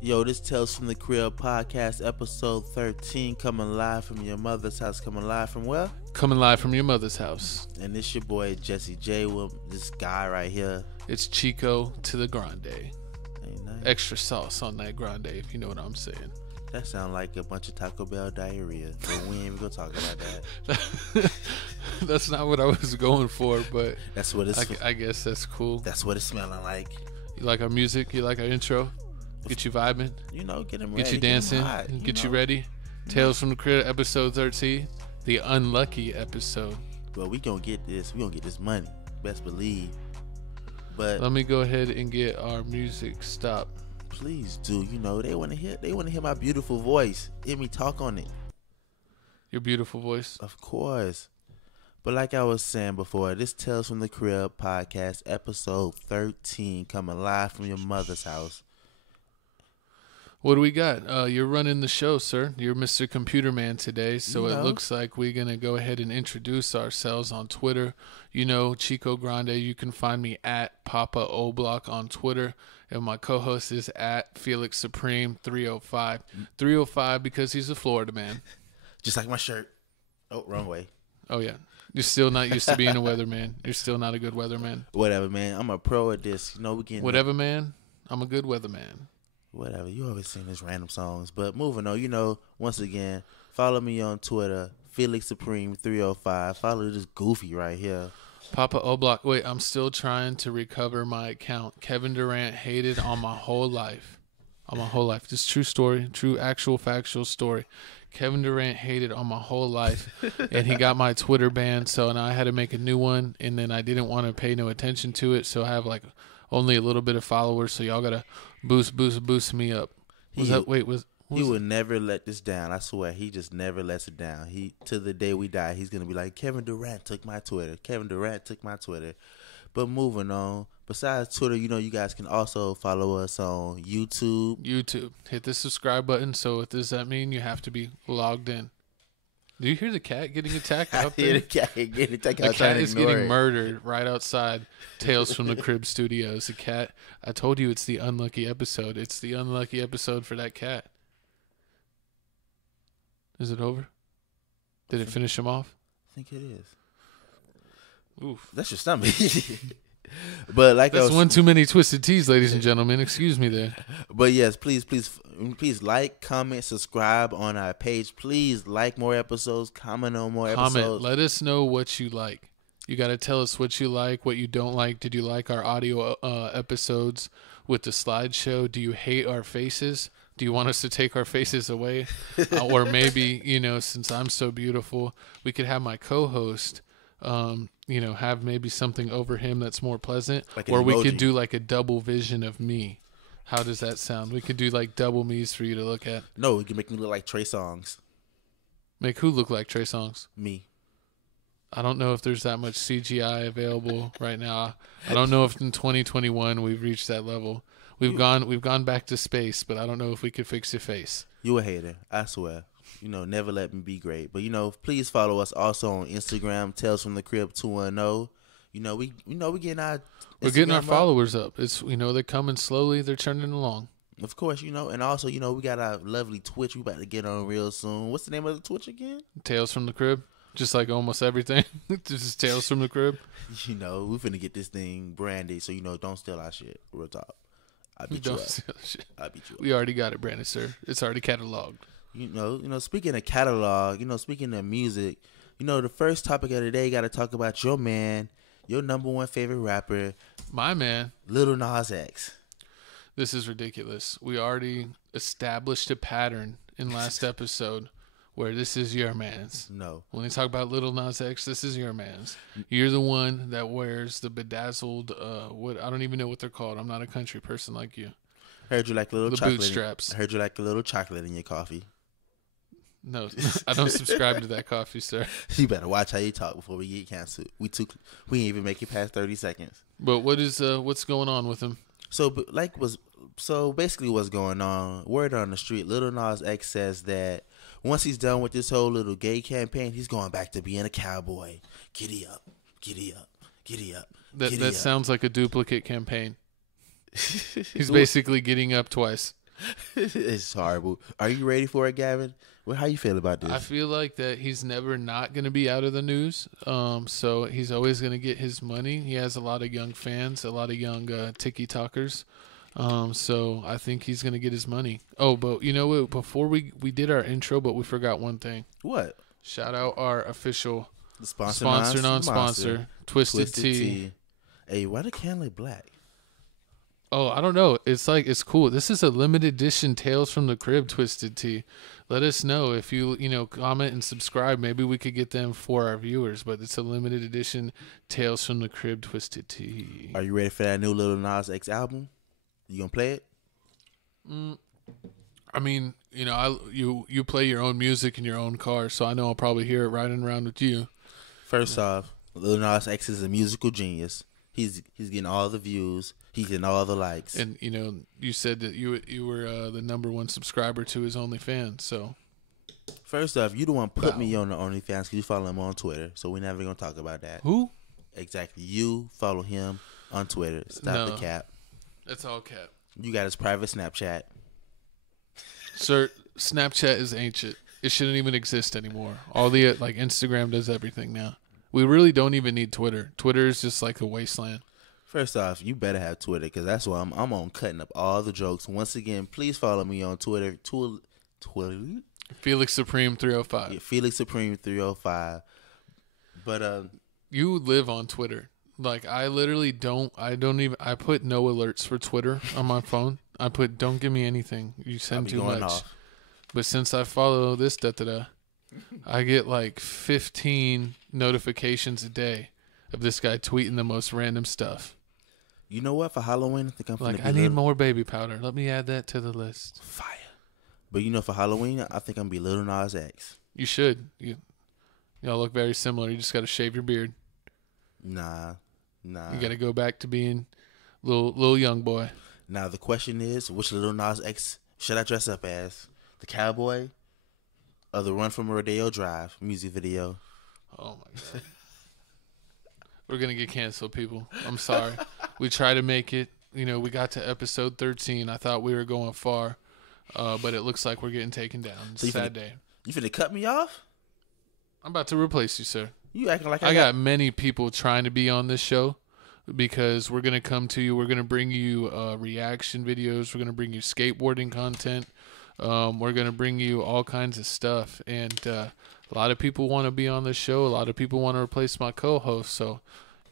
Yo, this Tales from the Crib podcast, episode 13, coming live from your mother's house, coming live from where? Coming live from your mother's house. And this your boy Jesse J with this guy right here. It's Chico to the grande. Ain't nice. Extra sauce on that grande, if you know what I'm saying. That sound like a bunch of Taco Bell diarrhea, but we ain't even gonna talk about that. That's not what I was going for, but that's what it's. I guess that's cool. That's what it's smelling like. You like our music? You like our intro? Get you vibing? You know, get him ready. Get you dancing? Get you ready? Tales from the Crib, episode 13, the unlucky episode. Well, we gonna get this. We gonna get this money. Best believe. But let me go ahead and get our music stopped. Please do. You know, they want to hear. They want to hear my beautiful voice. Hear me talk on it. Your beautiful voice. Of course. But like I was saying before, this Tales from the Crib podcast, episode 13, coming live from your mother's house. What do we got? You're running the show, sir. You're Mr. Computer Man today, so it looks like we're going to go ahead and introduce ourselves on Twitter. You know, Chico Grande, you can find me at Papa O'Block on Twitter, and my co-host is at Felix Supreme 305. 305 because he's a Florida man. Just like my shirt. Oh, wrong way. Oh, yeah. You're still not used to being a weatherman. You're still not a good weatherman. Whatever, man. I'm a pro at this. You know, we getting... Whatever, man. I'm a good weatherman. Whatever, you always sing these random songs. But moving on, you know, once again, follow me on Twitter, Felix Supreme 305. Follow this goofy right here. Papa O'Block. Wait, I'm still trying to recover my account. Kevin Durant hated on my whole life. On my whole life. This true story, true actual factual story. Kevin Durant hated on my whole life, and he got my Twitter banned, so now I had to make a new one, and then I didn't want to pay no attention to it, so I have like only a little bit of followers, so y'all gotta boost me up. He would never let this down. I swear, he just never lets it down. He to the day we die, he's gonna be like, Kevin Durant took my Twitter. Kevin Durant took my Twitter. But moving on, besides Twitter, you know, you guys can also follow us on YouTube. Hit the subscribe button. So what does that mean? You have to be logged in. Do you hear the cat getting attacked out there? I hear the cat getting attacked. The cat is getting murdered right outside Tales from the Crib Studios. The cat, I told you it's the unlucky episode. It's the unlucky episode for that cat. Is it over? Did it finish him off? I think it is. Oof. That's your stomach. But like that's one too many twisted teas, ladies and gentlemen. Excuse me there. But yes, please like, comment, subscribe on our page. Please like more episodes, comment on more episodes. Let us know what you like. You got to tell us what you like, what you don't like. Did you like our audio episodes with the slideshow? Do you hate our faces? Do you want us to take our faces away? Or maybe, you know, since I'm so beautiful, we could have my co-host you know, have maybe something over him that's more pleasant, like or we could do like a double vision of me. How does that sound? We could do like double me's for you to look at. No, we can make me look like Trey Songz. Make who look like Trey Songz? Me. I don't know if there's that much CGI available right now. I don't know if in 2021 we've reached that level. We've gone back to space, but I don't know if we could fix your face. You a hater, I swear. You know, never let me be great. But, you know, please follow us also on Instagram, Tales from the Crib 210. You know, we getting our We're getting our followers up. It's, you know, they're coming slowly. They're turning along. Of course, you know. And also, you know, we got our lovely Twitch. We about to get on real soon. What's the name of the Twitch again? Tales from the Crib. Just like almost everything. Just Tales from the Crib. You know, we finna get this thing branded. So, you know, don't steal our shit. Real talk. I beat you up. We already got it branded, sir. It's already cataloged. You know, speaking of catalog, you know, speaking of music, you know, the first topic of the day, got to talk about your man, your number one favorite rapper. My man. Lil Nas X. This is ridiculous. We already established a pattern in last episode where this is your man's. No. When we talk about Lil Nas X, this is your man's. You're the one that wears the bedazzled, I don't even know what they're called. I'm not a country person like you. Heard you like a little chocolate. Bootstraps. Heard you like a little chocolate in your coffee. No, I don't subscribe to that coffee, sir. You better watch how you talk before we get canceled. We ain't even make it past 30 seconds. But what's going on with him? So basically what's going on, word on the street, Lil Nas X says that once he's done with this whole little gay campaign, he's going back to being a cowboy. Giddy up, giddy up, giddy up. That sounds like a duplicate campaign. He's basically getting up twice. It's horrible. Are you ready for it, Gavin? Well, how you feel about this? I feel like that he's never not going to be out of the news. So he's always going to get his money. He has a lot of young fans, a lot of young tiki-talkers. So I think he's going to get his money. Oh, but you know what? Before we did our intro, but we forgot one thing. What? Shout out our official The sponsor, non-sponsor, Twisted Tea. Hey, why the can look black? Oh, I don't know. It's cool. This is a limited edition Tales from the Crib Twisted Tea. Let us know if you comment and subscribe. Maybe we could get them for our viewers. But it's a limited edition Tales from the Crib Twisted Tea. Are you ready for that new Lil Nas X album? You gonna play it? I mean, you play your own music in your own car, so I know I'll probably hear it riding around with you. First off, Lil Nas X is a musical genius. He's getting all the views. He's getting all the likes. And you said that you were the number one subscriber to his OnlyFans. So first off, you the one put me on the OnlyFans because you follow him on Twitter. So we're never gonna talk about that. Who? Exactly. You follow him on Twitter. Stop the cap. That's all cap. You got his private Snapchat. Sir, Snapchat is ancient. It shouldn't even exist anymore. All the Instagram does everything now. We really don't even need Twitter. Twitter is just like a wasteland. First off, you better have Twitter because that's why I'm on cutting up all the jokes. Once again, please follow me on Twitter. Twitter. Felix Supreme 305. Yeah, Felix Supreme 305. But you live on Twitter. Like I literally don't. I put no alerts for Twitter on my phone. I put don't give me anything. You send too much. Off. But since I follow this I get like 15 notifications a day of this guy tweeting the most random stuff. You know what? For Halloween, I think I'm I need more baby powder. Let me add that to the list. Fire. But for Halloween, I think I'm gonna be Lil Nas X. You should. Y'all look very similar. You just got to shave your beard. Nah. You got to go back to being little young boy. Now the question is, which Lil Nas X should I dress up as? The cowboy or the Run from Rodeo Drive music video? Oh my god. We're going to get canceled, people. I'm sorry. We try to make it. We got to episode 13. I thought we were going far, but it looks like we're getting taken down. It's a sad day. You finna cut me off? I'm about to replace you, sir. You acting like I got many people trying to be on this show because we're going to come to you. We're going to bring you reaction videos. We're going to bring you skateboarding content. We're going to bring you all kinds of stuff. And a lot of people want to be on this show. A lot of people want to replace my co-host. So,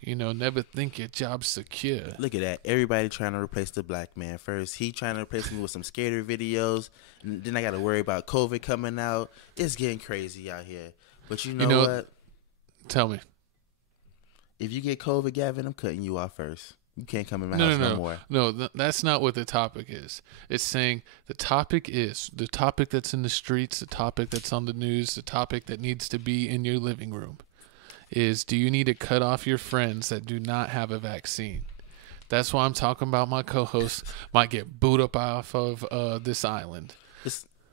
never think your job's secure. Look at that. Everybody trying to replace the black man first. He trying to replace me with some skater videos. And then I got to worry about COVID coming out. It's getting crazy out here. But you know what? Tell me. If you get COVID, Gavin, I'm cutting you off first. You can't come in my house no more. No, that's not what the topic is. It's saying the topic that's in the streets, the topic that's on the news, the topic that needs to be in your living room is, do you need to cut off your friends that do not have a vaccine? That's why I'm talking about my co-host might get booed up off of this island.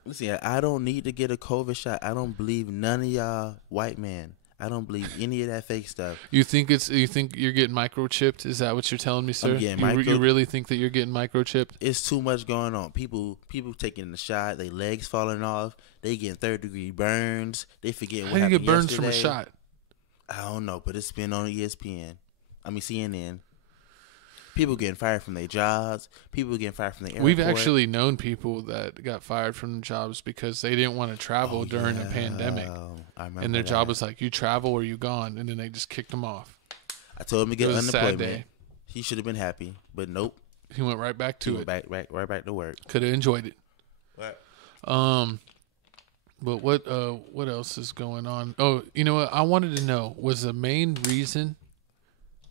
Listen, I don't need to get a COVID shot. I don't believe none of y'all white men. I don't believe any of that fake stuff. You think you're getting microchipped? Is that what you're telling me, sir? You really think that you're getting microchipped? It's too much going on. People taking the shot, their legs falling off, they getting 3rd-degree burns. They forget what happened yesterday. How do you get burns from a shot? I don't know, but it's been on ESPN. CNN. People getting fired from their jobs. People getting fired from the airport. We've actually known people that got fired from jobs because they didn't want to travel during a pandemic. And their job was like, you travel or you gone. And then they just kicked them off. I told him to get unemployment. He should have been happy, but nope. He went right back to it. Right back to work. Could have enjoyed it. Right. But what else is going on? Oh, you know what? I wanted to know, was the main reason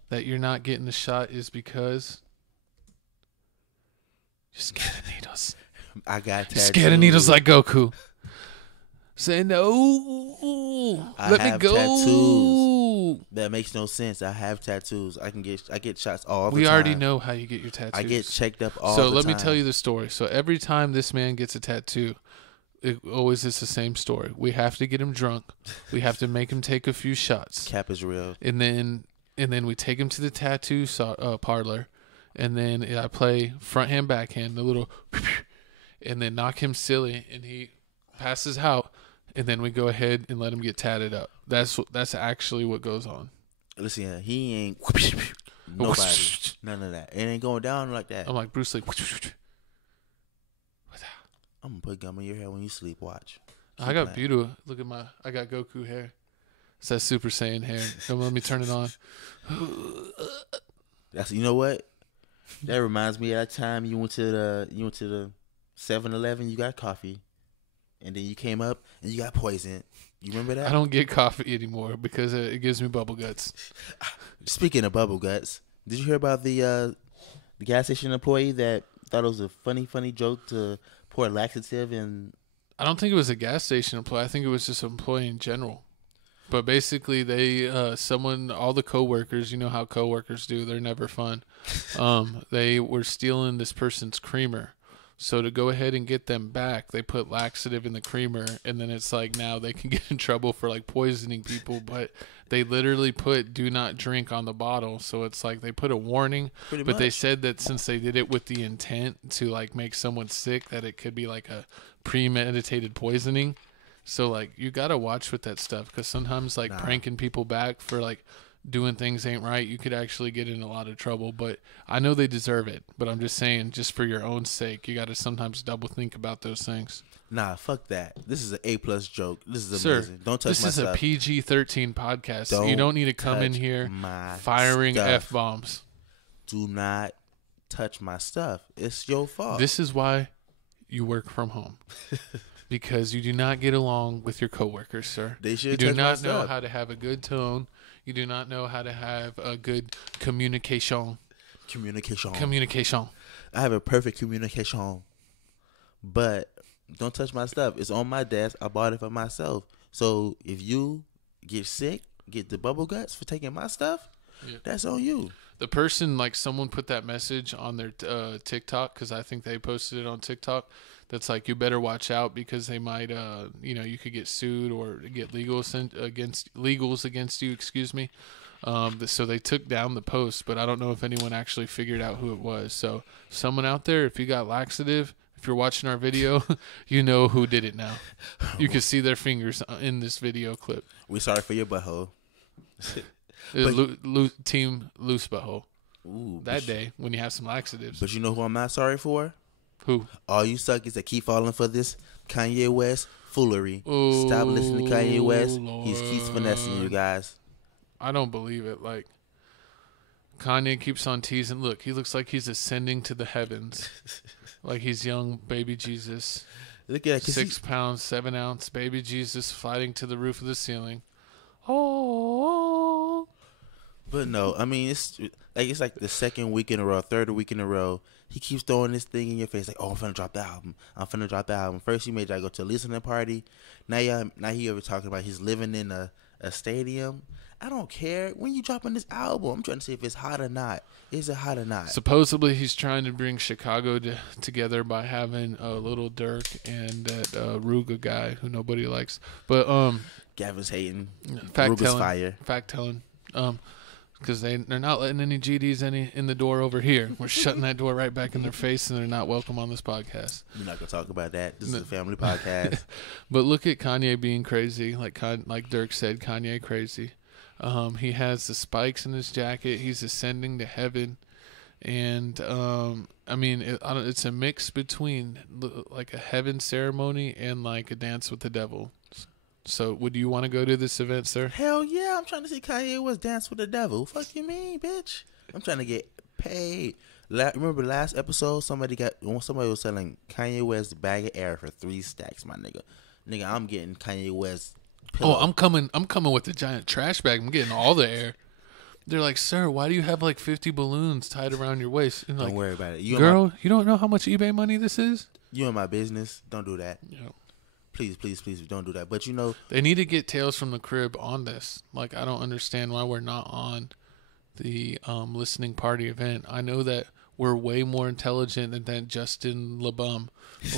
that you're not getting the shot is because you're scared of needles. I got tattoos. You're scared of needles like Goku. Say no. Let me go. Tattoos. That makes no sense. I have tattoos. I get shots all the time. We already know how you get your tattoos. I get checked up all the time. So let me tell you the story. So every time this man gets a tattoo, it always is the same story. We have to get him drunk. We have to make him take a few shots. Cap is real. And then we take him to the tattoo parlor, and then I play front hand, backhand, the little, and then knock him silly, and he passes out, and then we go ahead and let him get tatted up. That's actually what goes on. Listen, he ain't nobody, none of that. It ain't going down like that. I'm like Bruce Lee. I'm gonna put gum in your hair when you sleep. Watch. I got beautiful. Look at I got Goku hair. It's that Super Saiyan hair. Come on, let me turn it on. You know what? That reminds me of that time you went to the 7-Eleven. You got coffee, and then you came up and you got poisoned. You remember that? I don't get coffee anymore because it gives me bubble guts. Speaking of bubble guts, did you hear about the gas station employee that thought it was a funny joke to pour laxative in? I don't think it was a gas station employee. I think it was just an employee in general. But basically, all the coworkers, you know how coworkers do, they're never fun. They were stealing this person's creamer. So to go ahead and get them back, they put laxative in the creamer, and then it's like now they can get in trouble for like poisoning people. But they literally put "do not drink" on the bottle, so it's like they put a warning. Pretty but much. They said that since they did it with the intent to like make someone sick, that it could be like a premeditated poisoning. So like you gotta watch with that stuff because sometimes like pranking people back for like doing things ain't right, you could actually get in a lot of trouble. But I know they deserve it. But I'm just saying, just for your own sake, you gotta sometimes double think about those things. Nah, fuck that. This is an A+ joke. This is Sir, amazing. Don't touch my stuff. This is a PG-13 podcast. You don't need to come in here firing F-bombs. Do not touch my stuff. It's your fault. This is why you work from home. Because you do not get along with your coworkers, sir. They should. You do not know how to have a good tone. You do not know how to have a good communication. Communication. I have a perfect communication. But don't touch my stuff. It's on my desk. I bought it for myself. So if you get sick, get the bubble guts for taking my stuff, that's on you. The person, like someone put that message on their TikTok, because I think they posted it on TikTok. That's like, you better watch out because they might, you could get sued or get legals against you. Excuse me. So they took down the post, but I don't know if anyone actually figured out who it was. So someone out there, if you got laxative, if you're watching our video, you know who did it now. You can see their fingers in this video clip. We're sorry for your butthole. Team loose butthole. Ooh, that day when you have some laxatives. But you know who I'm not sorry for? Who? All you suckers that keep falling for this Kanye West foolery. Oh, stop listening to Kanye West. Lord. He's finessing you guys. I don't believe it. Like, Kanye keeps on teasing. Look, he looks like he's ascending to the heavens. Like he's young baby Jesus. Look at that. 6 pounds, 7 ounce baby Jesus flying to the roof of the ceiling. Oh. But no, I mean, it's like the second week in a row, third week in a row. He keeps throwing this thing in your face like, oh, I'm finna drop the album. First he made y'all go to a listening party. Now he ever talking about he's living in a stadium. I don't care. When you dropping this album, I'm trying to see if it's hot or not. Is it hot or not? Supposedly he's trying to bring Chicago together by having Little Dirk and that Ruga guy who nobody likes. But Gavin's hating. Ruga's fire. Fact telling. Because they're not letting any GDs in the door over here. We're shutting that door right back in their face, and they're not welcome on this podcast. We're not gonna talk about that. This is a family podcast. But look at Kanye being crazy, like Dirk said, Kanye crazy. He has the spikes in his jacket. He's ascending to heaven, and it's a mix between like a heaven ceremony and like a dance with the devil. So, would you want to go to this event, sir? Hell yeah, I'm trying to see Kanye West dance with the devil. Fuck you mean, bitch? I'm trying to get paid. Remember last episode, somebody was selling Kanye West bag of air for 3 stacks, my nigga. Nigga, I'm getting Kanye West pillow. Oh, I'm coming with the giant trash bag. I'm getting all the air. They're like, sir, why do you have like 50 balloons tied around your waist? And don't worry about it. You don't know how much eBay money this is? You in my business. Don't do that. Yeah. Please don't do that. But they need to get Tales from the Crib on this. Like, I don't understand why we're not on the listening party event. I know that we're way more intelligent than that Justin LeBum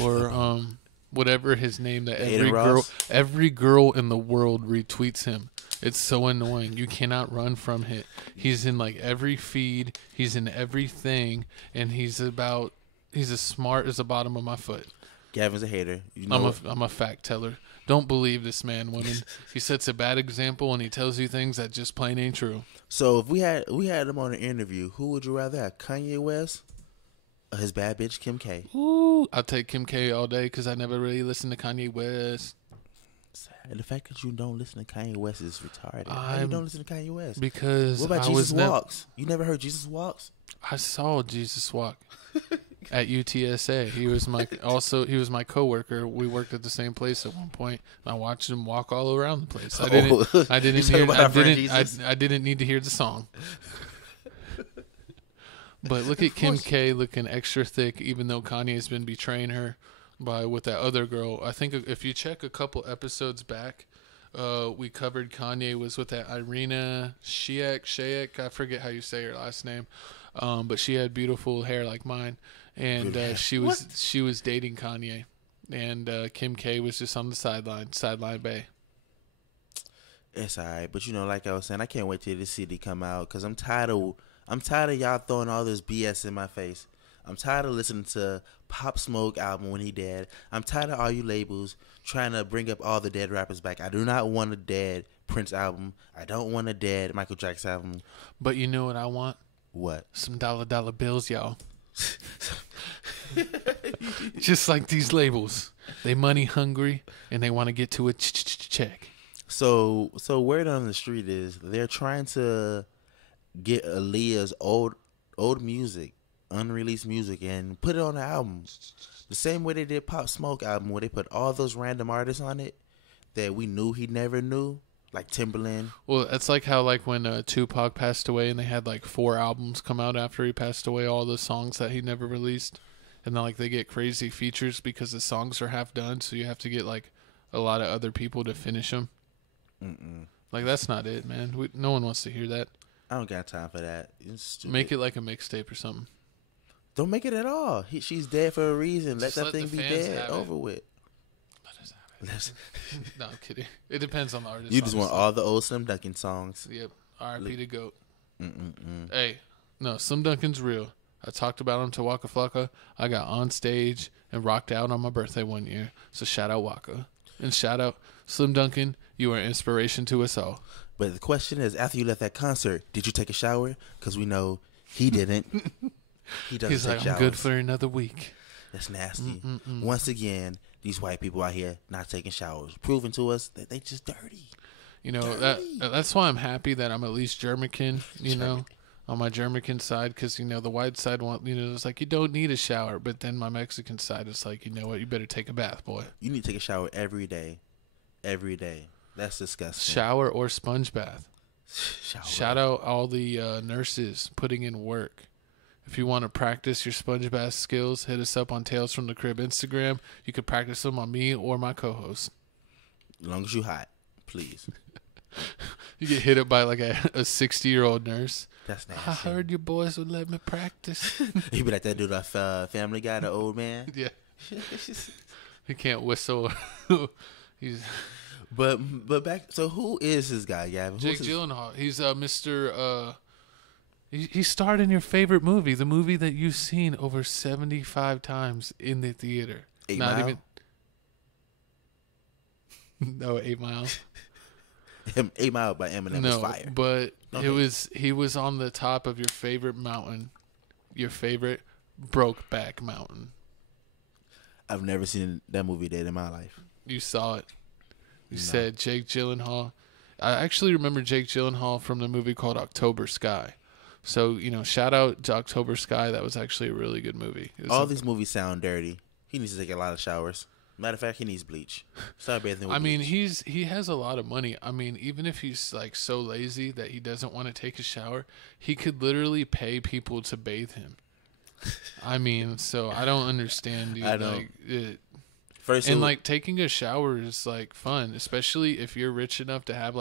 or whatever his name that every girl in the world retweets him. It's so annoying. You cannot run from it. He's in like every feed. He's in everything, and he's as smart as the bottom of my foot. Gavin's a hater. You know, I'm a fact teller. Don't believe this man, women. He sets a bad example and he tells you things that just plain ain't true. so if we had him on an interview, who would you rather have, Kanye West or his bad bitch Kim K? Ooh, I'll take Kim K all day because I never really listened to Kanye West. And the fact that you don't listen to Kanye West is retarded. How you don't listen to Kanye West? Because what about Jesus Walks? You never heard Jesus Walks? I saw Jesus Walk at UTSA. He was my coworker. We worked at the same place at one point. And I watched him walk all around the place. I didn't need to hear the song. But look at Kim K looking extra thick, even though Kanye's been betraying her with that other girl. I think if you check a couple episodes back, we covered Kanye was with that Irina Shayk. I forget how you say her last name, but she had beautiful hair like mine, and she was dating Kanye, and Kim K was just on the sideline bay. It's alright, but like I was saying, I can't wait till this CD come out because I'm tired of y'all throwing all this BS in my face. I'm tired of listening to Pop Smoke album when he dead. I'm tired of all you labels trying to bring up all the dead rappers back. I do not want a dead Prince album. I don't want a dead Michael Jackson album. But you know what I want? What? Some dollar bills, y'all. Just like these labels. They money hungry and they want to get to a check. So word on the street is they're trying to get Aaliyah's old music, unreleased music, and put it on the album. The same way they did Pop Smoke album, where they put all those random artists on it that we knew he never knew, like Timberland. Well, it's like how when Tupac passed away and they had 4 albums come out after he passed away, all the songs that he never released, and then they get crazy features because the songs are half done, so you have to get a lot of other people to finish them. That's not it, man. No one wants to hear that. I don't got time for that. Make it like a mixtape or something. Don't make it at all. She's dead for a reason. Let that thing be dead. Over with. Let us have it. No, I'm kidding. It depends on the artist. You just want all the old Slim Duncan songs. Yep. R.I.P. to GOAT. Hey, no, Slim Duncan's real. I talked about him to Waka Flocka. I got on stage and rocked out on my birthday one year. So shout out Waka. And shout out Slim Duncan. You are an inspiration to us all. But the question is, after you left that concert, did you take a shower? Because we know he didn't. He's like, I'm good for another week. That's nasty. Once again, these white people out here not taking showers, proving to us that they just dirty. That's why I'm happy that I'm at least German, on my German side, because, the white side, it's like, you don't need a shower. But then my Mexican side is like, you know what, you better take a bath, boy. You need to take a shower every day. Every day. That's disgusting. Shower or sponge bath. Shout out all the nurses putting in work. If you want to practice your sponge bath skills, hit us up on Tales from the Crib Instagram. You could practice them on me or my co-host. As long as you hot, please. You get hit up by a 60-year-old nurse. That's nasty. I heard your boys would let me practice. He be like that dude off Family Guy, the old man. Yeah. He can't whistle. He's... But back. So who is this guy, Gavin? Jake Gyllenhaal. He's Mr. He starred in your favorite movie, the movie that you've seen over 75 times in the theater. 8 Mile? No, 8 Mile. 8 Mile by Eminem was fire. But he was on the top of your favorite mountain, your favorite Brokeback Mountain. I've never seen that movie dead in my life. You saw it. You said Jake Gyllenhaal. I actually remember Jake Gyllenhaal from the movie called October Sky. So, shout out to October Sky. That was actually a really good movie. All these movies sound dirty. He needs to take a lot of showers. Matter of fact, he needs bleach. Start bathing with bleach. He has a lot of money. Even if he's so lazy that he doesn't want to take a shower, he could literally pay people to bathe him. So I don't understand, dude. I know. Taking a shower is fun, especially if you're rich enough to have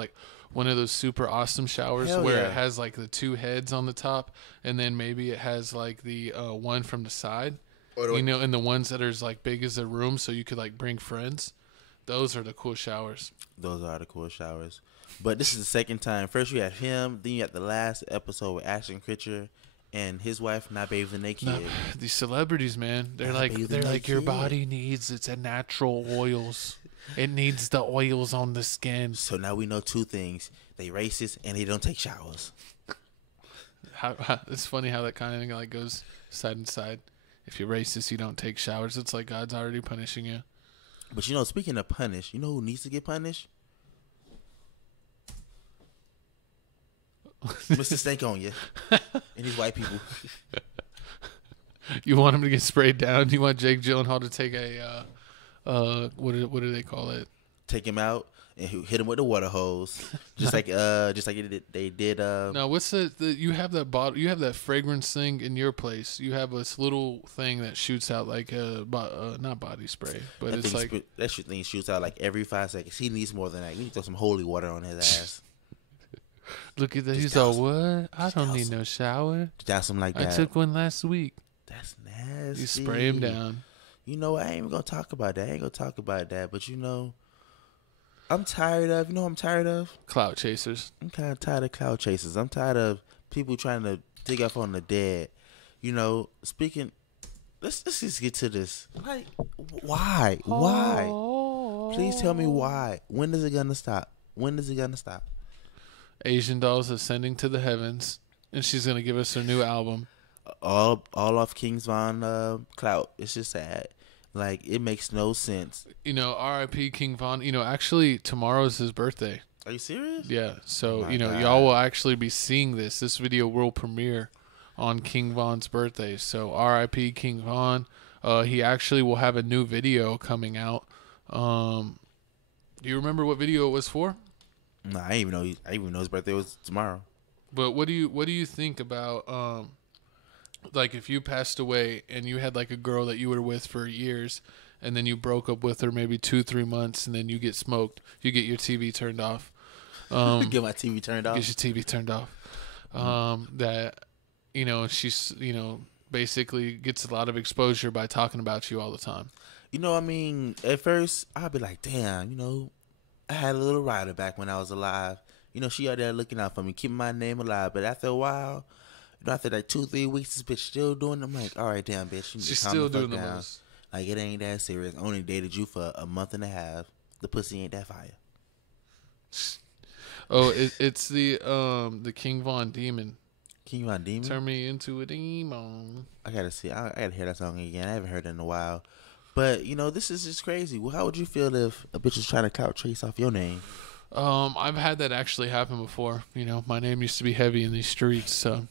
one of those super awesome showers it has the 2 heads on the top, and then maybe it has the one from the side, and the ones that are as big as a room, so you could bring friends. Those are the cool showers. Those are the cool showers. But this is the second time. First you had him, then you had the last episode with Ashton Kutcher Yeah. and his wife not bathing their No, kid. these celebrities, man, they're Not like bathing they're their like your kid. body needs its natural oils. It needs the oils on the skin. So now we know two things: they racist and they don't take showers. How it's funny how that kind of like goes side and side. If you're racist, you don't take showers. It's like God's already punishing you. But speaking of punish, you know who needs to get punished? Mr. Stankonia and these white people. You want him to get sprayed down? You want Jake Gyllenhaal to take a what do they call it? Take him out and hit him with the water hose, just like they did. Now, what's the you have that bottle? You have that fragrance thing in your place. You have this little thing that shoots out like not body spray, but that it's thing like that thing shoots out like every 5 seconds. He needs more than that. You need to throw some holy water on his ass. look at that. Just He's all douse what? I Just don't douse need no shower. Down something like I that. took one last week. That's nasty. You spray him down. You know, I ain't even gonna talk about that. But I'm tired of. You know what I'm tired of? Clout chasers. I'm kind of tired of cloud chasers. I'm tired of people trying to dig up on the dead. Speaking. Let's just get to this. Like, why? Why? Please tell me why. When is it gonna stop? Asian Doll's ascending to the heavens, and she's gonna give us her new album. All off King's Von clout. It's just sad. Like, it makes no sense. R.I.P. King Von. Actually, tomorrow's his birthday. Are you serious? Yeah. So, my God. y'all will actually be seeing this. This video will premiere on King Von's birthday. So, R.I.P. King Von. He actually will have a new video coming out. Do you remember what video it was for? No, I didn't even know his birthday was tomorrow. But what do you think about like if you passed away and you had like a girl that you were with for years and then you broke up with her maybe 2-3 months and then you get smoked, you get your TV turned off. Get my TV turned off. Get your TV turned off. That she's basically gets a lot of exposure by talking about you all the time. At first I'd be like, damn, I had a little rider back when I was alive. She out there looking out for me, keeping my name alive. But after a while, after like 2-3 weeks, this bitch still doing it. I'm like, all right, damn, bitch. You need She's to calm still the fuck doing the down. most. Like, it ain't that serious. I only dated you for a month and a half. The pussy ain't that fire. Oh, it's the King Von Demon. King Von Demon? Turn me into a demon. I gotta see. I gotta hear that song again. I haven't heard it in a while. But, this is just crazy. Well, how would you feel if a bitch was trying to clout trace off your name? I've had that actually happen before. My name used to be heavy in these streets, so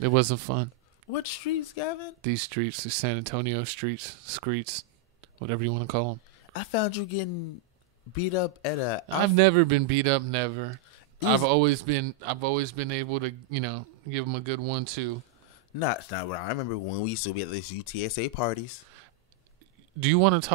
it wasn't fun. What streets, Gavin? These streets, the San Antonio streets, whatever you want to call them. I found you getting beat up at a... I've never been beat up, never. Was- I've always been able to, give them a good 1-2. Not what I remember when we used to be at these UTSA parties. Do you want to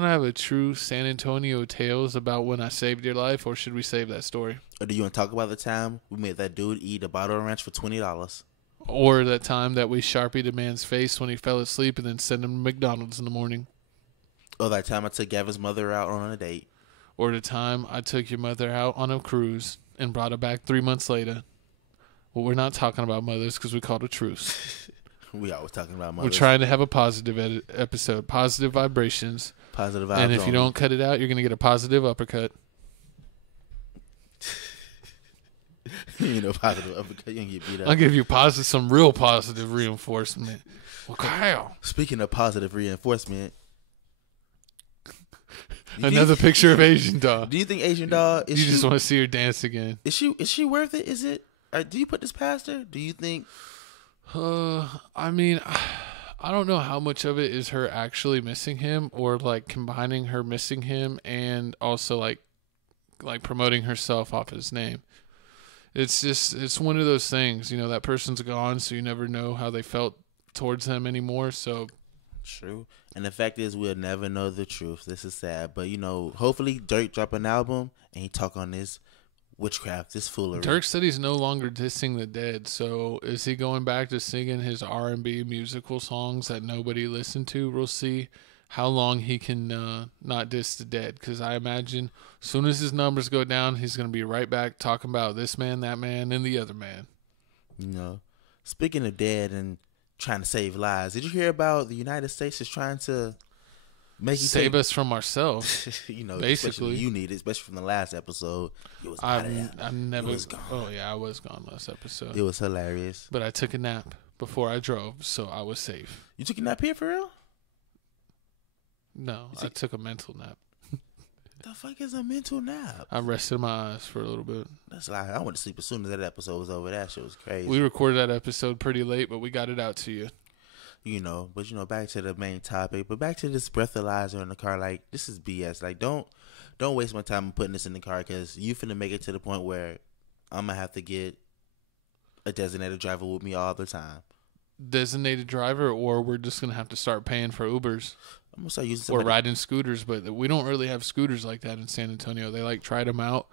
have a true San Antonio tales about when I saved your life, or should we save that story? Or do you want to talk about the time we made that dude eat a bottle of ranch for $20? Or that time that we Sharpied a man's face when he fell asleep and then sent him to McDonald's in the morning? Or that time I took Gavin's mother out on a date? Or the time I took your mother out on a cruise and brought her back 3 months later? Well, we're not talking about mothers because we called a truce. We always talking about mothers. We're trying to have a positive episode. Positive vibrations. Positive vibes. And if you only. don't cut it out, you're going to get a positive uppercut. Positive uppercut. You gonna get beat up. I'll give you some real positive reinforcement. Okay. Speaking of positive reinforcement, Another picture of Asian doll. do you think Asian doll is? You just want to see her dance again. Is she worth it? Is it? Do you put this past her? Do you think? I mean, I don't know how much of it is her actually missing him, or like combining her missing him and also like promoting herself off his name. It's one of those things, that person's gone, so you never know how they felt towards him anymore. So true. And the fact is, we'll never know the truth. This is sad, but hopefully Dirk drop an album and he talk on this witchcraft, this foolery. Dirk said he's no longer dissing the dead. So is he going back to singing his R&B musical songs that nobody listened to? We'll see how long he can not diss the dead, because I imagine as soon as his numbers go down, he's going to be right back talking about this man, that man, and the other man. Speaking of dead and trying to save lives, did you hear about the United States is trying to make you Save us from ourselves. basically Basically. you need it, especially from the last episode. It was out of there. I never. It was gone. Oh yeah, I was gone last episode. It was hilarious. But I took a nap before I drove, so I was safe. You took a nap here for real? No, I took a mental nap. The fuck is a mental nap? I rested my eyes for a little bit. That's like I went to sleep as soon as that episode was over. That shit was crazy. We recorded that episode pretty late, but we got it out to you. Back to the main topic. But back to this breathalyzer in the car. Like, this is BS. Like, don't waste my time putting this in the car because you finna make it to the point where I'm gonna have to get a designated driver with me all the time. Designated driver, or we're just gonna have to start paying for Ubers. I'm gonna start using or somebody. riding scooters, but we don't really have scooters like that in San Antonio. They like tried them out.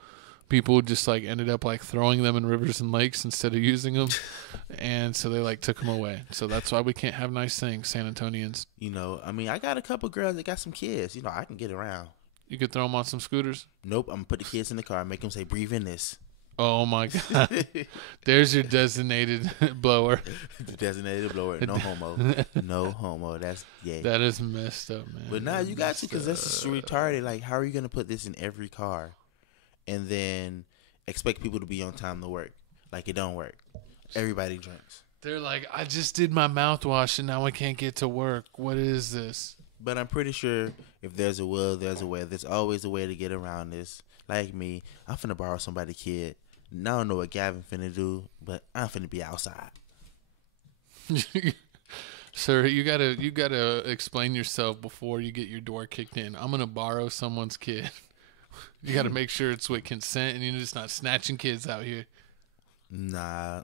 People just like ended up like throwing them in rivers and lakes instead of using them, and so they like took them away. So that's why we can't have nice things, San Antonians. I got a couple girls that got some kids. I can get around. You could throw them on some scooters. Nope, I'm gonna put the kids in the car and make them say, "Breathe in this." Oh my God! There's your designated blower. The designated blower. No homo. No homo. That's yay. That is messed up, man. But now you got to, because this is retarded. Like, how are you gonna put this in every car, and then expect people to be on time to work? Like, it don't work. Everybody drinks. They're like, I just did my mouthwash and now I can't get to work. What is this? But I'm pretty sure if there's a will, there's a way. There's always a way to get around this. Like me, I'm finna borrow somebody's kid. I don't know what Gavin finna do, but I'm finna be outside. Sir, you gotta explain yourself before you get your door kicked in. I'm gonna borrow someone's kid. You gotta make sure it's with consent, and you're just not snatching kids out here. Nah.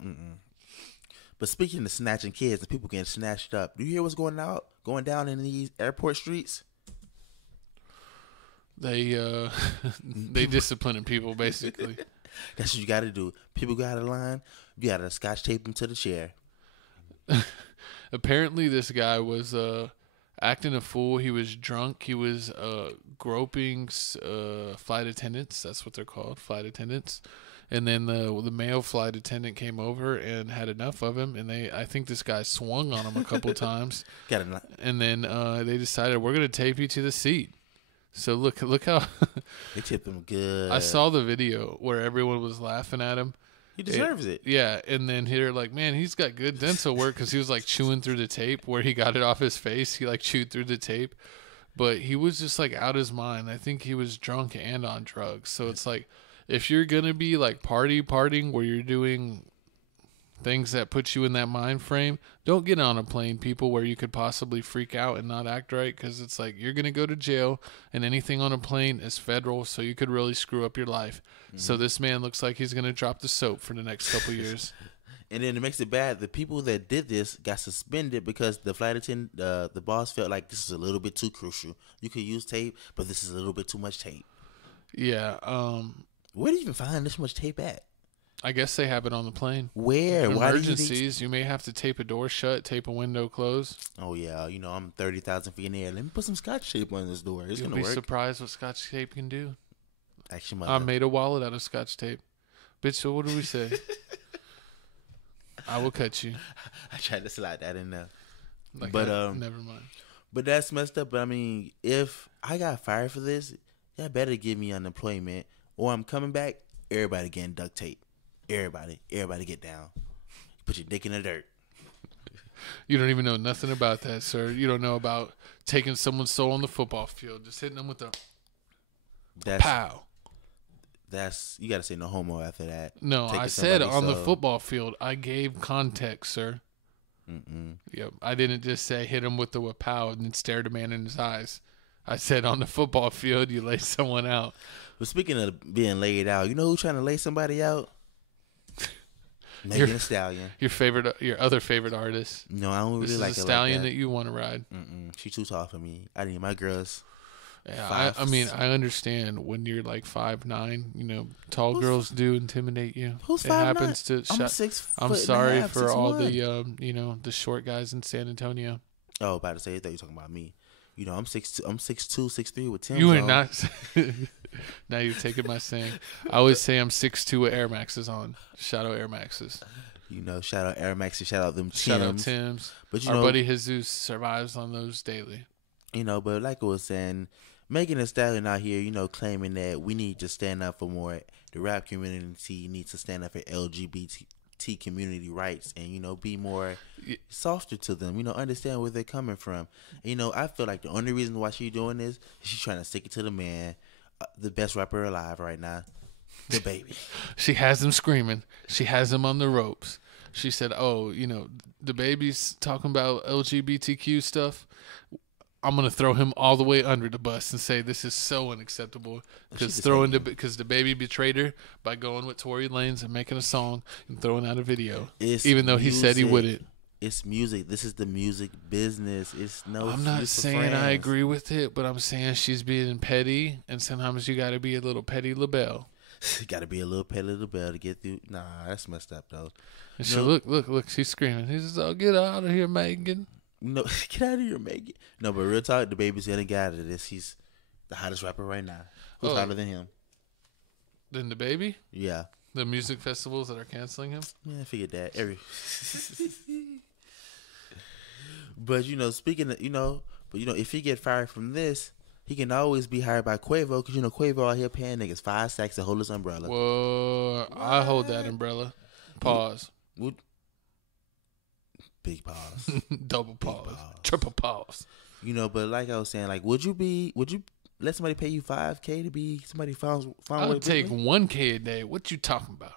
But speaking of snatching kids and people getting snatched up, do you hear what's going down in these airport streets? They disciplining people basically. That's what you got to do. People got a line. You got to scotch tape them to the chair. Apparently, this guy was acting a fool. He was drunk. He was groping flight attendants. That's what they're called, flight attendants. And then the male flight attendant came over and had enough of him. And I think this guy swung on him a couple times. And then they decided, we're going to tape you to the seat. So look how they tipped him good. I saw the video where everyone was laughing at him. He deserves it. Yeah, and then they're like, man, he's got good dental work because he was like chewing through the tape where he got it off his face. He like chewed through the tape, but he was just like out his mind. I think he was drunk and on drugs. So it's like, if you're gonna be like partying where you're doing things that put you in that mind frame, don't get on a plane, people, where you could possibly freak out and not act right, because it's like you're going to go to jail, and anything on a plane is federal, so you could really screw up your life. So this man looks like he's going to drop the soap for the next couple years. And then it makes it bad. The people that did this got suspended because the flight attendant, the boss felt like this is a little bit too crucial. You could use tape, but this is a little bit too much tape. Yeah. Where do you even find this much tape at? I guess they have it on the plane. Where? Emergencies, you may have to tape a door shut, tape a window closed. Oh, yeah. I'm 30,000 feet in the air. Let me put some scotch tape on this door. It's going to work. You'll be surprised what scotch tape can do. Actually, I made a wallet out of scotch tape. Bitch, so what do we say? I will cut you. I tried to slide that in there. Never mind. But that's messed up. But, if I got fired for this, y'all better give me unemployment, or I'm coming back, everybody getting duct tape. Everybody get down. Put your dick in the dirt. You don't even know nothing about that, sir. You don't know about taking someone's soul on the football field, just hitting them with a pow. You got to say no homo after that. No, I said on the football field. I gave context, sir. Yep, I didn't just say hit him with the pow and then stared a man in his eyes. I said on the football field, you lay someone out. But speaking of being laid out, you know who's trying to lay somebody out? Megan Thee Stallion. Your other favorite artist. No, I don't really like the her Stallion like that you want to ride. She's too tall for me. I need my girls. Yeah, I understand when you're like 5'9", tall girls do intimidate you. Who's 5'9"? It happens to. I'm sorry for all 6'1". the short guys in San Antonio. Oh, about to say, I thought you were talking about me. I'm 6'2", 6'3" with Tim. You are not. Now you're taking my saying. I always say I'm 6'2" with Air Maxes on. Shout out Air Maxes. You know, shout out Air Max and shout out them Tims. Shout out Tim's. But Our buddy Jesus survives on those daily. You know, but like I was saying, Megan Thee Stallion out here, you know, claiming that we need to stand up for more. The rap community needs to stand up for LGBT community rights and, you know, be more softer to them. You know, understand where they're coming from. You know, I feel like the only reason why she's doing this is she's trying to stick it to the man, the best rapper alive right now, the baby. She has him screaming. She has him on the ropes. She said, "Oh, you know, the baby's talking about LGBTQ stuff. I'm gonna throw him all the way under the bus and say this is so unacceptable because the baby betrayed her by going with Tory Lanez and making a song and throwing out a video, even though he said he wouldn't." It's music. This is the music business. It's no. I'm not saying I agree with it, but I'm saying she's being petty, and sometimes you got to be a little petty LaBelle. Got to be a little petty LaBelle to get through. Nah, that's messed up though. And so look, she's screaming. He says, "Oh, get out of here, Megan." No, get out of here, Megan. No, but real talk, the baby's gonna get out of this. He's the hottest rapper right now. Who's hotter than him? Than the baby? Yeah. The music festivals that are canceling him? Yeah, I figured that. But, you know, speaking of, you know, if he get fired from this, he can always be hired by Quavo because, you know, Quavo out here paying niggas 5 stacks to hold his umbrella. Whoa, I hold that umbrella. Pause. Big pause. Double pause. Triple pause. You know, but like I was saying, like, would you let somebody pay you $5K to be somebody found I would take $1K a day. What you talking about?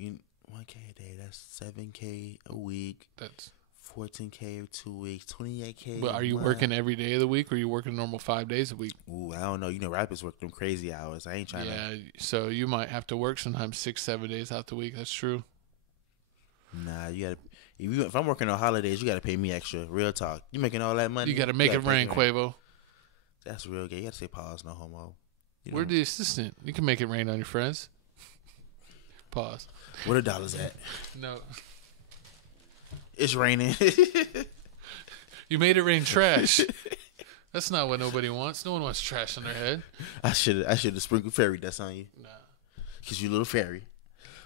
$1K a day, that's $7K a week. That's $14K 2 weeks, $28K. But are you working every day of the week or are you working normal 5 days a week? Ooh, I don't know. You know, rappers work them crazy hours. I ain't trying to. Yeah, so you might have to work sometimes 6-7 days out the week. That's true. Nah, you gotta. If I'm working on holidays, you gotta pay me extra. Real talk. You making all that money. You gotta make it rain, Quavo. That's real gay. You gotta say pause, no homo. We're the assistant. You can make it rain on your friends. Pause. Where the dollars at? No. It's raining. You made it rain trash. That's not what nobody wants. No one wants trash on their head. I should have sprinkled fairy dust on you. Nah. Cause you a little fairy.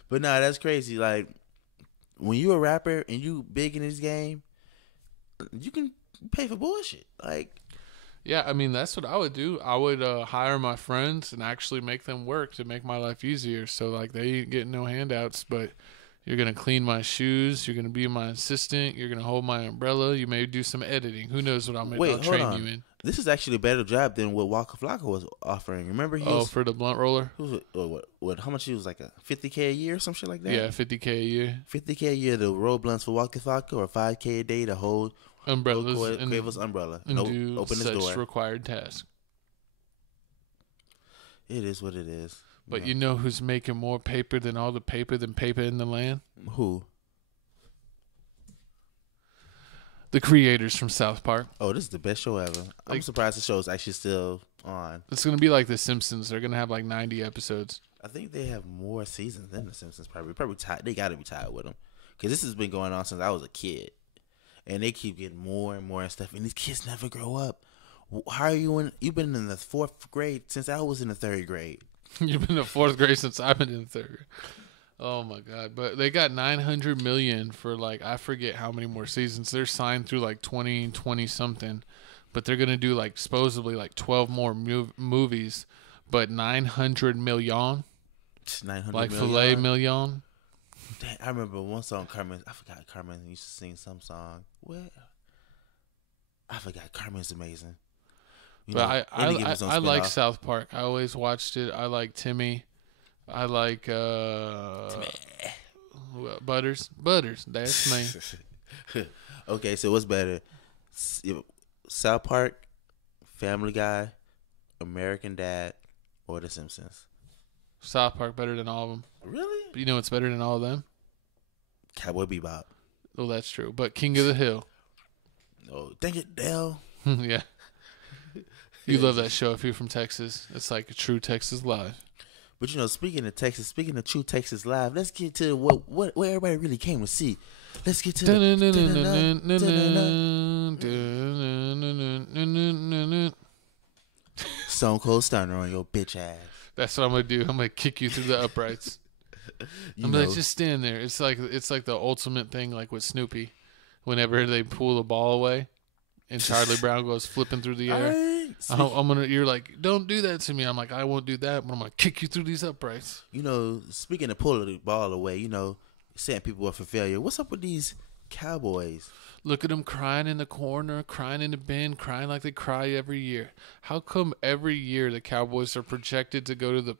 But nah, that's crazy. Like, when you a rapper and you big in this game, you can pay for bullshit. Like, yeah, I mean, that's what I would do. I would hire my friends and actually make them work to make my life easier. So, like, they ain't getting no handouts, but you're going to clean my shoes. You're going to be my assistant. You're going to hold my umbrella. You may do some editing. Who knows what I'll train you in. This is actually a better job than what Waka Flocka was offering. Remember for the blunt roller? What? How much he was, like a $50K a year or some shit like that? Yeah, $50K a year. $50K a year to roll blunts for Waka Flocka, or $5K a day to hold umbrellas Quavo's umbrella. And do open his door. Required task. It is what it is. But you know who's making more paper than all the paper in the land? Who? The creators from South Park. Oh, this is the best show ever. I'm surprised the show is actually still on. It's going to be like The Simpsons. They're going to have like 90 episodes. I think they have more seasons than The Simpsons. Probably tied. They got to be tied with them. Because this has been going on since I was a kid. And they keep getting more and more and stuff. And these kids never grow up. How are you in? You've been in the 4th grade since I was in the 3rd grade. You've been in the 4th grade since I've been in the 3rd grade. Oh my God. But they got $900 million for like, I forget how many more seasons. They're signed through like 2020 something, but they're going to do like supposedly like 12 more movies, but 900 million, 900 like million. filet million. I remember one song Carmen used to sing some song. What? I forgot. Carmen's amazing. But I like South Park. I always watched it. I like Timmy. I like Butters. That's me. Okay, so what's better? South Park, Family Guy, American Dad, or The Simpsons? South Park better than all of them. Really? But you know what's better than all of them? Cowboy Bebop. Oh, that's true. But King of the Hill. Oh, dang it, Dale. Yeah. You love that show if you're from Texas. It's like a true Texas Live. But you know, speaking of Texas, speaking of true Texas Live, let's get to what everybody really came to see. Let's get to Stone Cold Stunner on your bitch ass. That's what I'm gonna do. I'm gonna kick you through the uprights. You I'm like, know, just stand there. It's like the ultimate thing, like with Snoopy, whenever they pull the ball away and Charlie Brown goes flipping through the air. You're like, don't do that to me. I'm like, I won't do that, but I'm gonna kick you through these uprights. you know, speaking of pulling the ball away, setting people up for failure. What's up with these Cowboys? Look at them crying in the corner, crying in the bin, crying like they cry every year. How come every year the Cowboys are projected to go to the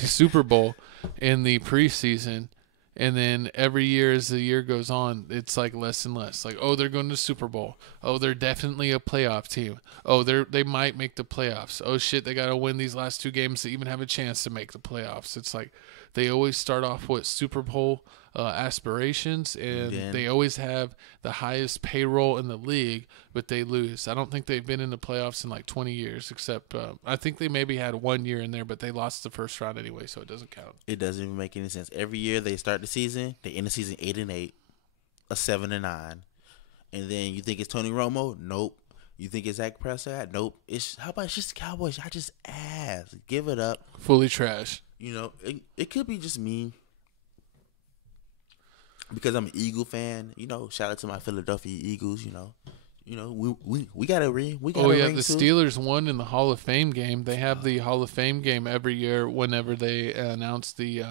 Super Bowl in the preseason, and then every year as the year goes on, it's like less and less. Like, oh, they're going to the Super Bowl. Oh, they're definitely a playoff team. Oh, they might make the playoffs. Oh shit, they got to win these last 2 games to even have a chance to make the playoffs. It's like they always start off with Super Bowl aspirations, and they always have the highest payroll in the league, but they lose. I don't think they've been in the playoffs in like 20 years, except I think they maybe had 1 year in there, but they lost the first round anyway, so it doesn't count. It doesn't even make any sense. Every year they start the season, they end the season 8-8, a 7-9, and then you think it's Tony Romo? Nope. You think it's Zach Prescott? Nope. How about it's just Cowboys? I just ass. Give it up. Fully trash. It could be just me. Because I'm an Eagle fan, shout out to my Philadelphia Eagles. We got a ring. We got a ring the too. Steelers won in the Hall of Fame game. They have the Hall of Fame game every year. Whenever they announce the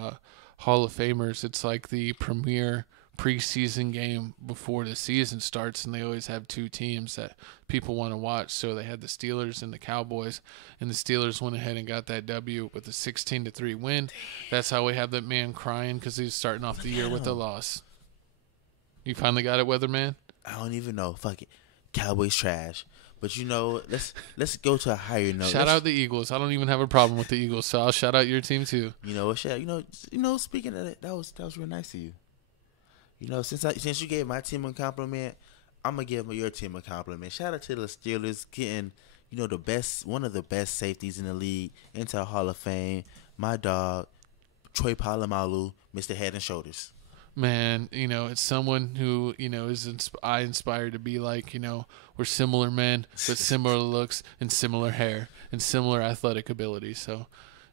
Hall of Famers, it's like the premier preseason game before the season starts, and they always have 2 teams that people want to watch. So they had the Steelers and the Cowboys, and the Steelers went ahead and got that W with a 16-3 win. That's how we have that man crying because he's starting off the year with a loss. You finally got it, Weatherman? I don't even know. Fuck it. Cowboys trash. But let's go to a higher note. Shout out the Eagles. I don't even have a problem with the Eagles, so I'll shout out your team too. Speaking of that was real nice of you. Since you gave my team a compliment, I'm gonna give your team a compliment. Shout out to the Steelers getting, one of the best safeties in the league into a Hall of Fame. My dog, Troy Polamalu, Mr. Head and Shoulders. Man, it's someone who, I inspire to be like, we're similar men with similar looks and similar hair and similar athletic ability. So,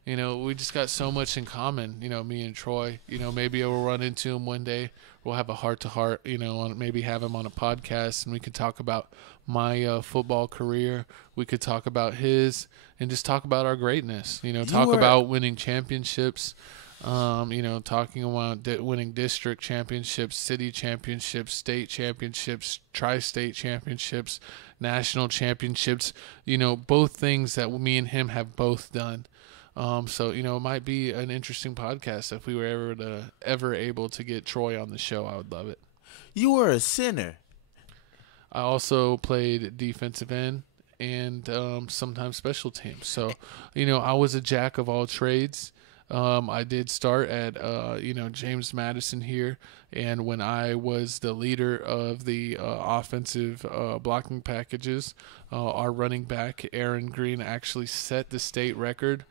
we just got so much in common, me and Troy. Maybe we'll run into him one day. We'll have a heart-to-heart, maybe have him on a podcast, and we could talk about my football career. We could talk about his and just talk about our greatness, about winning championships. Talking about winning district championships, city championships, state championships, tri-state championships, national championships, both things that me and him have both done. So, it might be an interesting podcast. If we were ever able to get Troy on the show, I would love it. You were a center. I also played defensive end and sometimes special teams. So, I was a jack of all trades. I did start at, James Madison here, and when I was the leader of the offensive blocking packages, our running back, Aaron Green, actually set the state record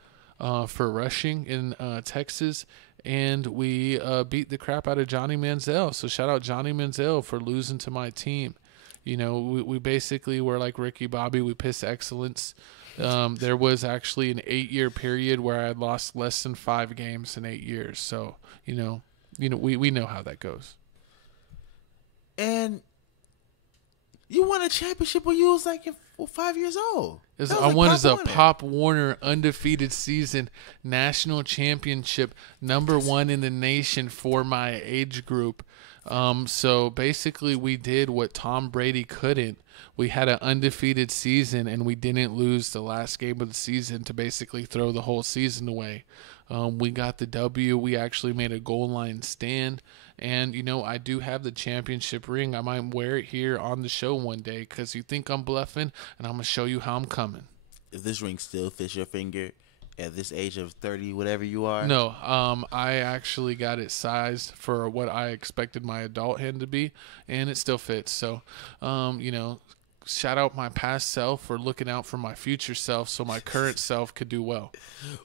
for rushing in Texas, and we beat the crap out of Johnny Manziel. So shout out Johnny Manziel for losing to my team. We basically were like Ricky Bobby. We piss excellence. There was actually an 8-year period where I lost less than 5 games in 8 years. So, we know how that goes. And you won a championship when you was like 5 years old. I won as a Pop Warner undefeated season national championship, #1 in the nation for my age group. So basically we did what Tom Brady couldn't. We had an undefeated season, and we didn't lose the last game of the season to basically throw the whole season away. We got the W. We actually made a goal line stand. And, I do have the championship ring. I might wear it here on the show one day because you think I'm bluffing, and I'm going to show you how I'm coming. If this ring still fits your finger at this age of 30, whatever you are? No, I actually got it sized for what I expected my adult hand to be, and it still fits. So, shout out my past self for looking out for my future self so my current self could do well.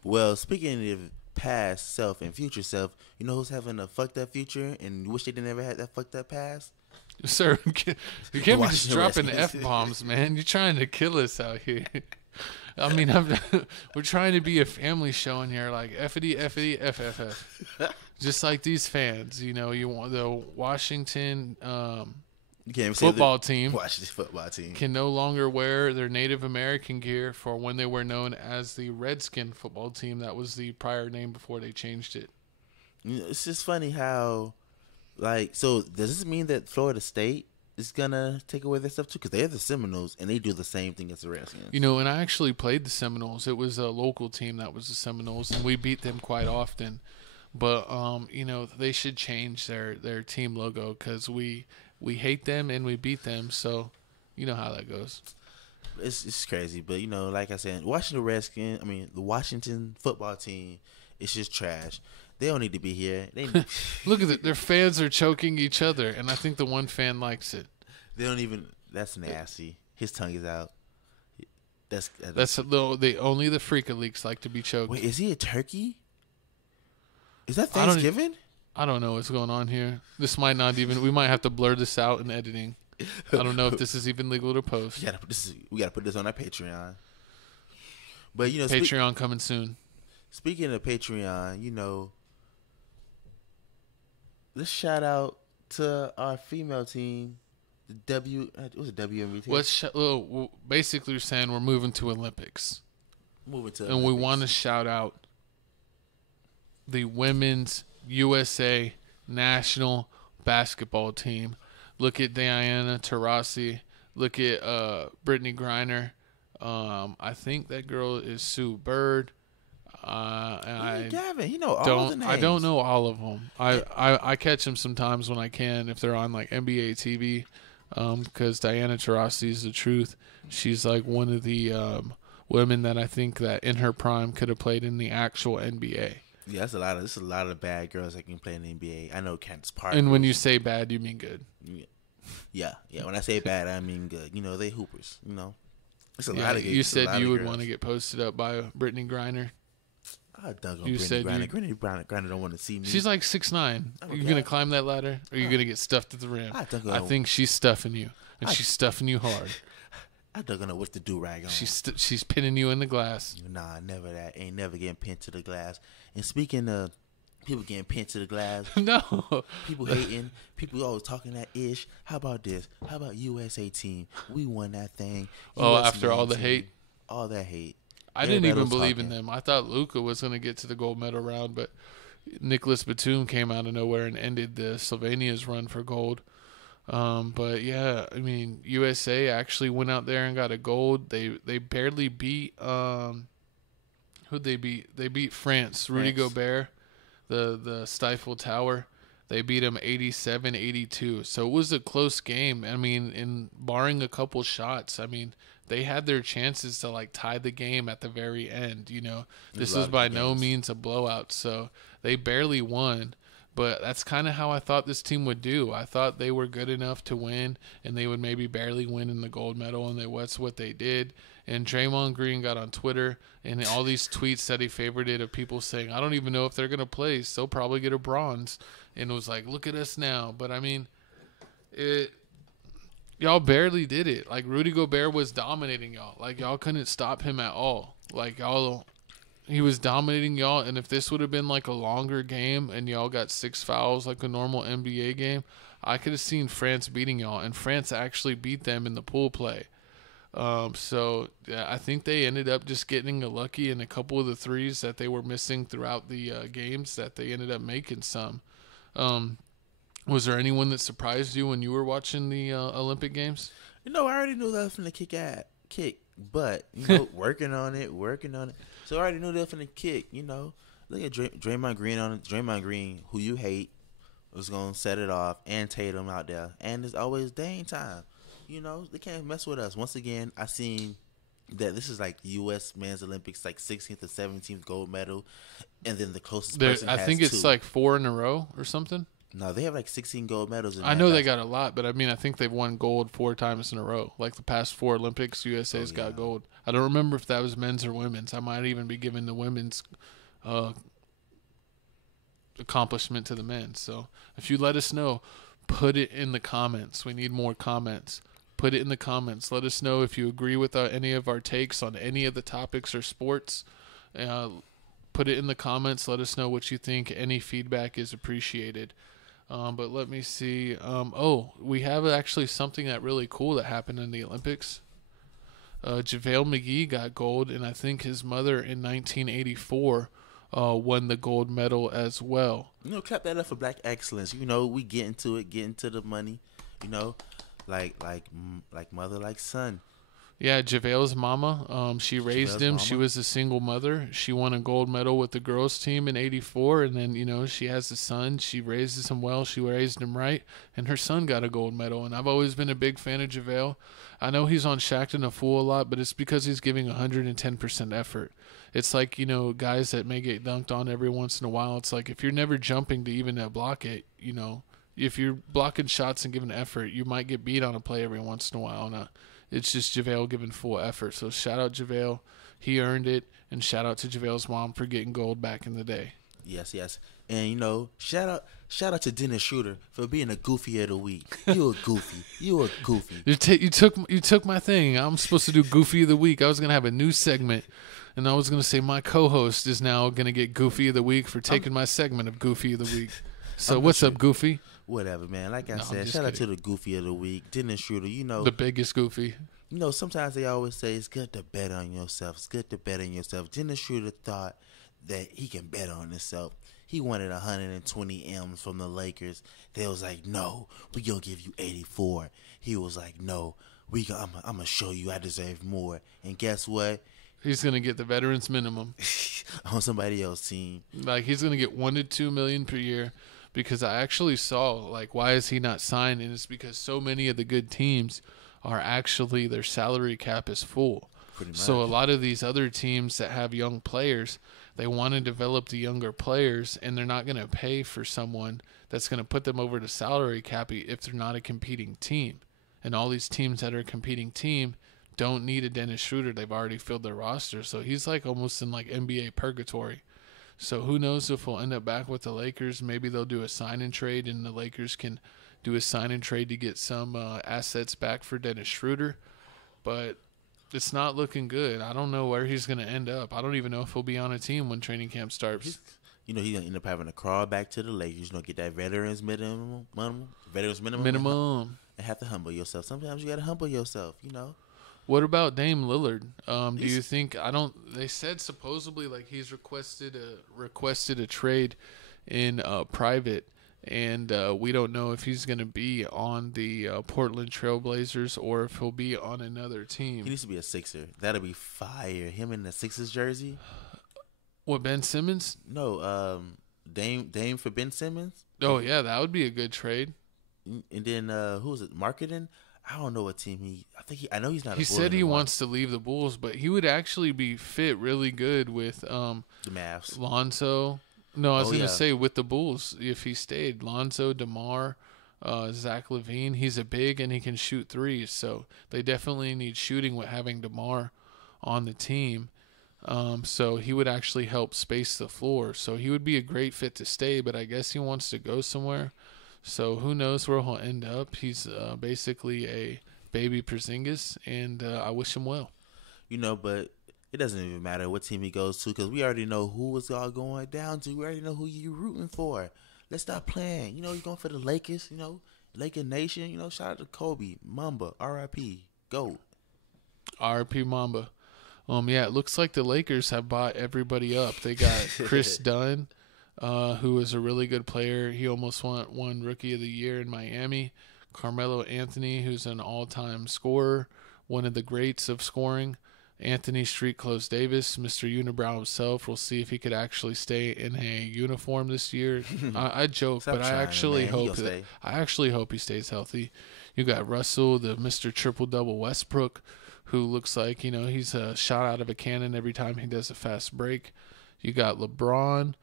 Well, speaking of past self and future self, you know who's having a fucked up future and wish they didn't ever had that fucked up past? Sir, you can't be just dropping F-bombs, man. You're trying to kill us out here. I mean, we're trying to be a family show in here, like Fity, Fity, FFF. Just like these fans, you know, you want the Washington You can't even football say team Washington football team. can no longer wear their Native American gear for when they were known as the Redskin football team. That was the prior name before they changed it. You know, it's just funny how, like, so does this mean that Florida State is gonna take away their stuff too? Because they're the Seminoles and they do the same thing as the Redskins. You know, and I actually played the Seminoles. It was a local team that was the Seminoles, and we beat them quite often. But you know, they should change their team logo because we hate them and we beat them. So, you know how that goes. It's crazy, but you know, like I said, the Washington football team, it's just trash. They don't need to be here. They Look at it. Their fans are choking each other, and I think the one fan likes it. they don't even. That's nasty. His tongue is out. That's Only the Freak-a-Leaks like to be choked. Wait, is he a turkey? Is that I don't- Thanksgiving? I don't know what's going on here. This might not even. We might have to blur this out in editing. I don't know if this is even legal to post. We gotta put this on our Patreon. But you know, Patreon coming soon. Speaking of Patreon, you know, let's shout out to our female team, the WNBA. Basically, we're saying we're moving to Olympics, Moving to and Olympics. we want to shout out the women's USA national basketball team. Look at Diana Taurasi. Look at Brittany Griner. I think that girl is Sue Bird. Gavin, you know all the names. I don't know all of them. I catch them sometimes when I can if they're on like NBA TV. Because Diana Taurasi is the truth. She's like one of the women that I think that in her prime could have played in the actual NBA. Yeah, there's a lot of bad girls that can play in the NBA. I know Candace Parker. And when you say bad, you mean good. Yeah. When I say bad, I mean good. You know, they hoopers. You know, it's a lot of. You said you would want to get posted up by Brittany Griner. I dug on Brittany Griner. Brittany Griner don't want to see me. She's like 6'9". Are you gonna climb that ladder, or are you gonna get stuffed at the rim? I think she's stuffing you, and she's stuffing you hard. I don't know what to do rag on. She's pinning you in the glass. Nah, never that. Ain't never getting pinned to the glass. And speaking of people getting pinned to the glass, no, people hating, people always talking that ish. How about this? How about USA team? We won that thing. After all the hate, all that hate. I didn't even believe in them. I thought Luka was going to get to the gold medal round, but Nicholas Batum came out of nowhere and ended the Slovenia's run for gold. But yeah, I mean, USA actually went out there and got a gold. They barely beat who'd they beat? They beat France. Rudy Gobert, the Stifle Tower. They beat him 87-82. So it was a close game. I mean, in barring a couple shots, I mean, they had their chances to like tie the game at the very end. You know, this was by no means a blowout. So they barely won. But that's kind of how I thought this team would do. I thought they were good enough to win, and they would maybe barely win in the gold medal, and that's what they did. And Draymond Green got on Twitter, and all these tweets that he favored it of people saying, I don't even know if they're going to play, so they'll probably get a bronze. And it was like, look at us now. But, I mean, y'all barely did it. Like, Rudy Gobert was dominating y'all. Like, y'all couldn't stop him at all. Like, he was dominating y'all, and if this would have been like a longer game and y'all got 6 fouls like a normal NBA game, I could have seen France beating y'all, and France actually beat them in the pool play. So yeah, I think they ended up just getting lucky in a couple of the threes that they were missing throughout the games that they ended up making some. Was there anyone that surprised you when you were watching the Olympic Games? You know, I already knew that was finna kick, but you know, working on it. So I already knew they were finna kick. You know, look at Draymond Green Draymond Green, who you hate, was gonna set it off, and Tatum out there, and it's always Dame time. You know, they can't mess with us. Once again, I seen that this is like the U.S. Men's Olympics, like 16th or 17th gold medal, and then the closest person has 2. I think it's like 4 in a row or something. No, they have like 16 gold medals. I know they got a lot, but I mean, I think they've won gold 4 times in a row. Like the past 4 Olympics, USA's got gold. I don't remember if that was men's or women's. I might even be giving the women's accomplishment to the men. So if you let us know, put it in the comments. We need more comments. Put it in the comments. Let us know if you agree with any of our takes on any of the topics or sports. Put it in the comments. Let us know what you think. Any feedback is appreciated. But let me see. We have actually something that really cool that happened in the Olympics. JaVale McGee got gold, and I think his mother in 1984 won the gold medal as well. Clap that up for black excellence. We get into it, get into the money. Like mother, like son. Yeah, JaVale's mama, she raised him. She was a single mother. She won a gold medal with the girls team in 84. And then, she has a son. She raises him well. She raised him right. And her son got a gold medal. And I've always been a big fan of JaVale. I know he's on Shaqtin' a Fool a lot, but it's because he's giving 110% effort. It's like, guys that may get dunked on every once in a while. It's like if you're never jumping to even block it, if you're blocking shots and giving effort, you might get beat on a play every once in a while. And it's just JaVale giving full effort. So shout out JaVale. He earned it. And shout out to JaVale's mom for getting gold back in the day. Yes. And, shout out to Dennis Schroeder for being a goofy of the week. You a goofy. You took my thing. I'm supposed to do goofy of the week. I was going to have a new segment. And I was going to say my co-host is now going to get goofy of the week for taking my segment of goofy of the week. So what's up, Goofy? Whatever, man. Like I said, shout out to the goofy of the week, Dennis Schroeder. The biggest goofy. Sometimes they always say it's good to bet on yourself. It's good to bet on yourself. Dennis Schroeder thought that he can bet on himself. He wanted 120 M's from the Lakers. They was like, no, we gonna give you 84. He was like, no, I'm gonna show you I deserve more. And guess what? He's gonna get the veterans minimum on somebody else's team. Like he's gonna get $1 to $2 million per year. Because I actually saw, why is he not signed? And it's because so many of the good teams are actually, their salary cap is full. So a lot of these other teams that have young players, they want to develop the younger players, and they're not going to pay for someone that's going to put them over the salary cap if they're not a competing team. And all these teams that are a competing team don't need a Dennis Schroeder. They've already filled their roster. So he's almost in NBA purgatory. So who knows if we'll end up back with the Lakers. Maybe they'll do a sign-and trade, and the Lakers can do a sign-and trade to get some assets back for Dennis Schroeder. But it's not looking good. I don't know where he's going to end up. I don't even know if he'll be on a team when training camp starts. He's going to end up having to crawl back to the Lakers. Get that veterans minimum. And have to humble yourself. Sometimes you got to humble yourself, What about Dame Lillard? Do you think they said supposedly he's requested a trade in private, and we don't know if he's going to be on the Portland Trailblazers or if he'll be on another team. He needs to be a Sixer. That'll be fire. Him in the Sixers jersey. What, Ben Simmons? No, Dame for Ben Simmons. Oh yeah, that would be a good trade. And then who was it? Marketing. I don't know what team I know he's not. He said he wants to leave the Bulls, but he would actually be fit really good with the Mavs. Lonzo. No, I was going to say with the Bulls if he stayed. Lonzo, DeMar, Zach LaVine. He's a big and he can shoot threes, so they definitely need shooting with having DeMar on the team. So he would actually help space the floor. So he would be a great fit to stay, but I guess he wants to go somewhere. So who knows where he'll end up. He's basically a baby Porzingis, and I wish him well. But it doesn't even matter what team he goes to because we already know who it's all going down to. We already know who you're rooting for. Let's stop playing. You're going for the Lakers, Laker Nation. Shout out to Kobe, Mamba, R.I.P. Go. R.I.P. Mamba. Yeah, it looks like the Lakers have bought everybody up. They got Chris Dunn. Who is a really good player. He almost won Rookie of the Year in Miami. Carmelo Anthony, who's an all-time scorer, one of the greats of scoring. Anthony Street Close Davis, Mr. Unibrow himself. We'll see if he could actually stay in a uniform this year. I joke, but I actually hope he stays healthy. You got Russell, the Mr. Triple-Double Westbrook, who looks like, he's a shot out of a cannon every time he does a fast break. You got LeBron.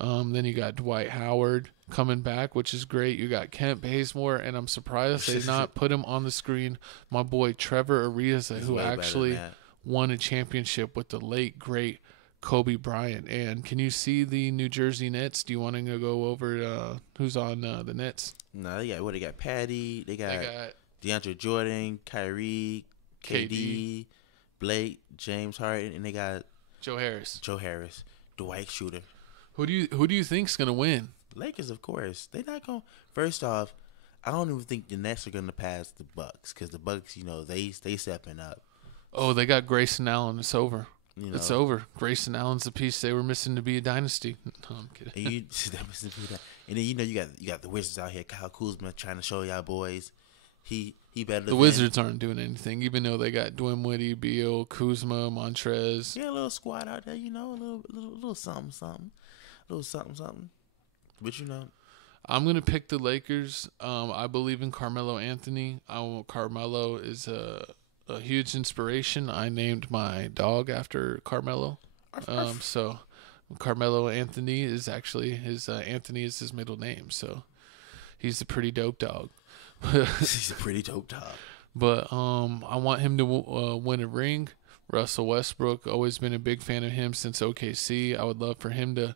Then you got Dwight Howard coming back, which is great. You got Kent Bazemore, and I'm surprised they not put him on the screen. My boy Trevor Ariza, who actually won a championship with the late, great Kobe Bryant. And can you see the New Jersey Nets? Do you want to go over who's on the Nets? No, they got Patty. They got DeAndre Jordan, Kyrie, KD, Blake, James Harden, and they got Joe Harris, Dwight Schroeder. Who do you think's gonna win? Lakers, of course. They not going. First off, I don't even think the Nets are gonna pass the Bucks because the Bucks, they stepping up. Oh, they got Grayson Allen. It's over. It's over. Grayson Allen's the piece they were missing to be a dynasty. No, I'm kidding. And then you got the Wizards out here. Kyle Kuzma trying to show y'all boys he better. The Wizards aren't doing anything, even though they got Dinwiddie, Beal, Kuzma, Montrez. Yeah, a little squad out there. A little something. But I'm gonna pick the Lakers. I believe in Carmelo Anthony. Carmelo is a huge inspiration. I named my dog after Carmelo. So Carmelo Anthony is actually Anthony is his middle name. So he's a pretty dope dog. He's a pretty dope dog. But I want him to win a ring. Russell Westbrook, always been a big fan of him since OKC. I would love for him to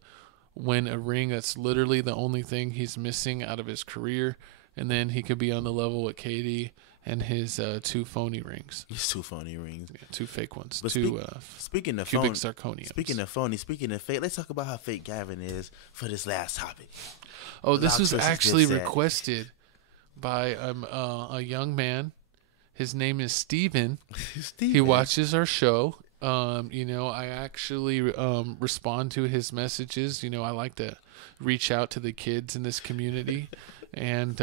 win a ring. That's literally the only thing he's missing out of his career. And then he could be on the level with KD and his 2 phony rings. His 2 phony rings. Yeah, 2 fake ones. But speaking of cubic zirconiums. Speaking of fake, let's talk about how fake Gavin is for this last topic. Oh, this was actually requested by a young man. His name is Steven. He watches our show. I actually respond to his messages. I like to reach out to the kids in this community. And,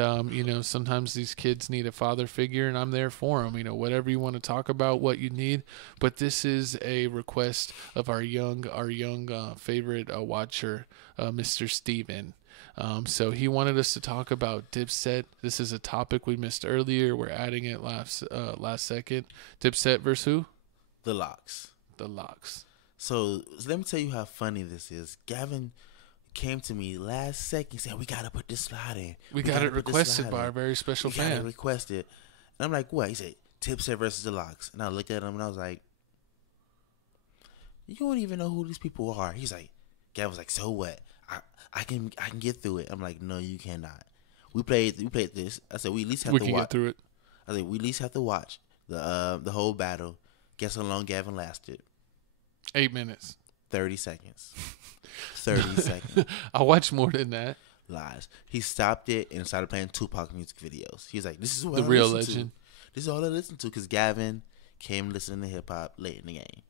sometimes these kids need a father figure, and I'm there for them. Whatever you want to talk about, what you need. But this is a request of our young favorite watcher, Mr. Steven. So he wanted us to talk about Dipset. This is a topic we missed earlier. We're adding it last second. Dipset versus who? The Locks. So let me tell you how funny this is. Gavin came to me last second and said, we got to put this slide in. We got it requested by our very special fan. We got it requested. And I'm like, what? He said, Dipset versus The Locks. And I looked at him and I was like, you don't even know who these people are. He's like, Gavin was like, so what? I can get through it. I'm like, no, you cannot. We played this. I said, we at least have to watch. We can get through it. I said, we at least have to watch the whole battle. Guess how long Gavin lasted? 8 minutes. 30 seconds. 30 seconds. I watched more than that. Lies. He stopped it and started playing Tupac music videos. He was like, this is what the I real listen legend. To. This is all I listen to because Gavin came listening to hip hop late in the game.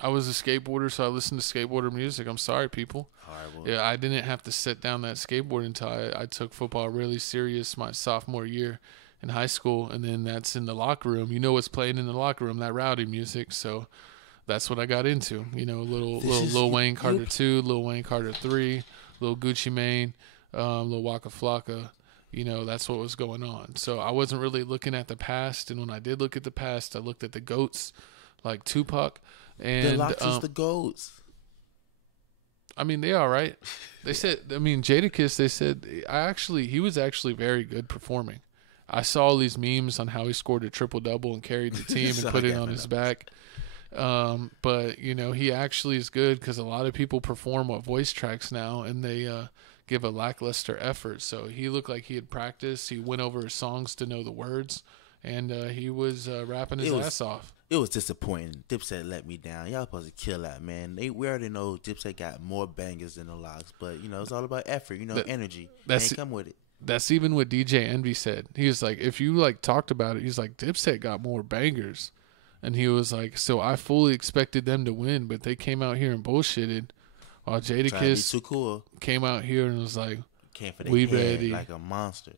I was a skateboarder, so I listened to skateboarder music. I'm sorry, people. Horrible. Yeah, I didn't have to set down that skateboard until I took football really serious my sophomore year in high school, and then that's in the locker room. You know what's playing in the locker room, that rowdy music. So that's what I got into. Little Lil Wayne Carter 2, Lil Wayne Carter 3, Lil Gucci Mane, Lil Waka Flocka. That's what was going on. So I wasn't really looking at the past, and when I did look at the past, I looked at the GOATs like Tupac. And the Locks is the GOATs. I mean, they all right. They said, Jadakiss, they said, he was actually very good performing. I saw all these memes on how he scored a triple-double and carried the team and put it on his back. But, he actually is good because a lot of people perform with voice tracks now, and they give a lackluster effort. So he looked like he had practiced. He went over his songs to know the words, and he was rapping his ass off. It was disappointing. Dipset let me down. Y'all supposed to kill that, man. We already know Dipset got more bangers than the Locks, but it's all about effort. Energy. Ain't come with it. That's even what DJ Envy said. He was like, if you talked about it, he's like, Dipset got more bangers, and he was like, so I fully expected them to win, but they came out here and bullshitted, while Jadakiss too cool came out here and was like, came for the head like a monster.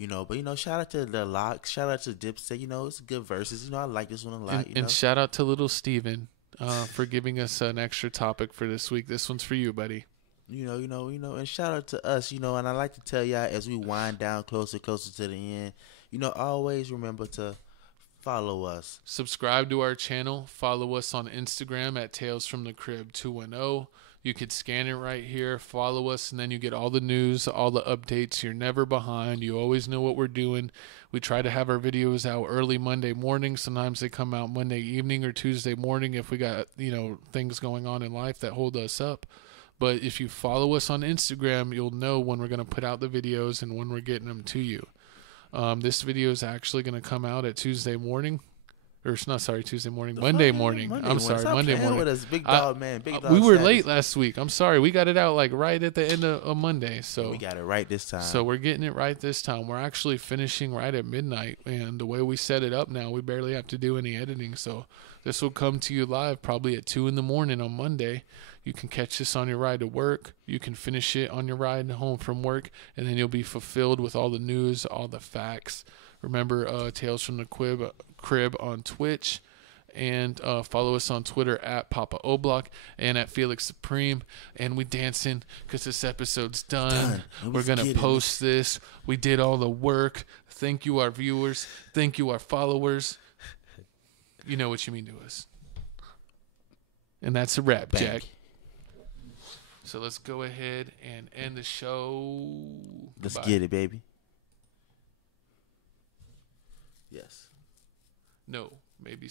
But shout out to the Locks, shout out to Dipset. It's good verses. I like this one a lot. And shout out to little Steven for giving us an extra topic for this week. This one's for you, buddy. And shout out to us. And I like to tell y'all as we wind down closer to the end. Always remember to follow us, subscribe to our channel, follow us on Instagram at Tales from the Crib 210. You could scan it right here, follow us, and then you get all the news, all the updates. You're never behind. You always know what we're doing. We try to have our videos out early Monday morning. Sometimes they come out Monday evening or Tuesday morning if we got, things going on in life that hold us up. But if you follow us on Instagram, you'll know when we're going to put out the videos and when we're getting them to you. This video is actually going to come out at Tuesday morning. Or it's not, sorry, Tuesday morning. The Monday fuck? morning. Monday I'm morning. sorry, Stop Monday playing morning. with us, big dog, man. Big dog We were status. late last week. I'm sorry. We got it out like right at the end of Monday. So we got it right this time. So we're getting it right this time. We're actually finishing right at midnight. And the way we set it up now, we barely have to do any editing. So this will come to you live probably at 2 a.m. on Monday. You can catch this on your ride to work. You can finish it on your ride home from work. And then you'll be fulfilled with all the news, all the facts. Remember, Tales from the Crib on Twitch. And follow us on Twitter at Papa Oblock and at Felix Supreme. And we dancing because this episode's done. We're going to post this. We did all the work. Thank you, our viewers. Thank you, our followers. You know what you mean to us. And that's a wrap, Bang. Jack. So let's go ahead and end the show. Let's Goodbye. get it, baby. Yes. No, maybe.